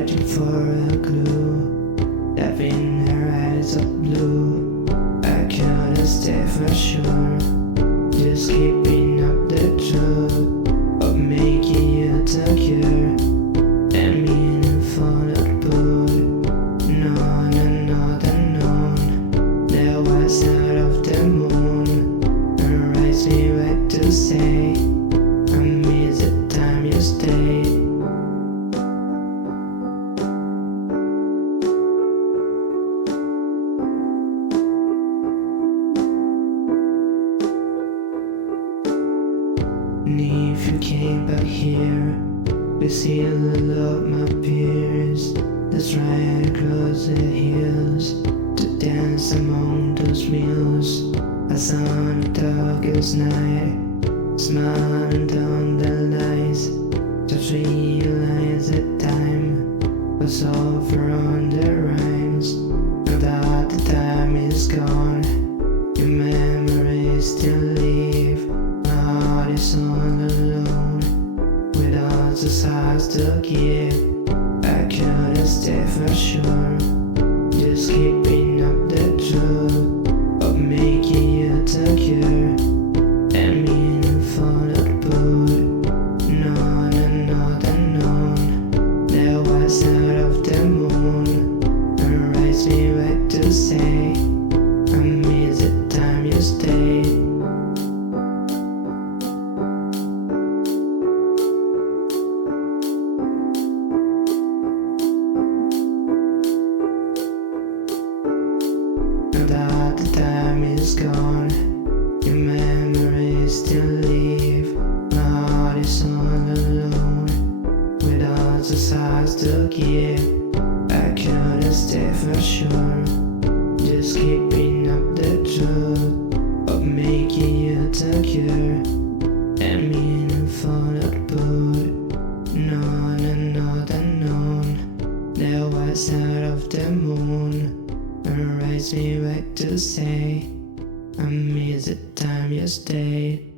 searching for a clue, having her eyes of blue. I couldn't stay for sure, just keeping up the truth of making you secure. And meaning for the good, none another known. There was out of the moon, and raised me back to say, I miss the time you stayed. And if you came back here, we see a little of my peers that's right across the hills to dance among those meals. I saw on the darkest night, smiling down the lights, just realize that time was over on the rhymes. Now that the time is gone, your memories still live. My heart is all alone, without the size to give. I couldn't stay for sure, just keeping up the truth of making you secure. And meaning for the good, none another known. There was out of the moon, and raised me back to say, I miss the time you stayed. Now that the time is gone, your memories still live. My heart is all alone, without the size to give. I couldn't stay for sure, just keeping up the truth of making you secure. And meaning for the good, none another known. There was out of the moon, and raised me back to say, I miss the time you stayed.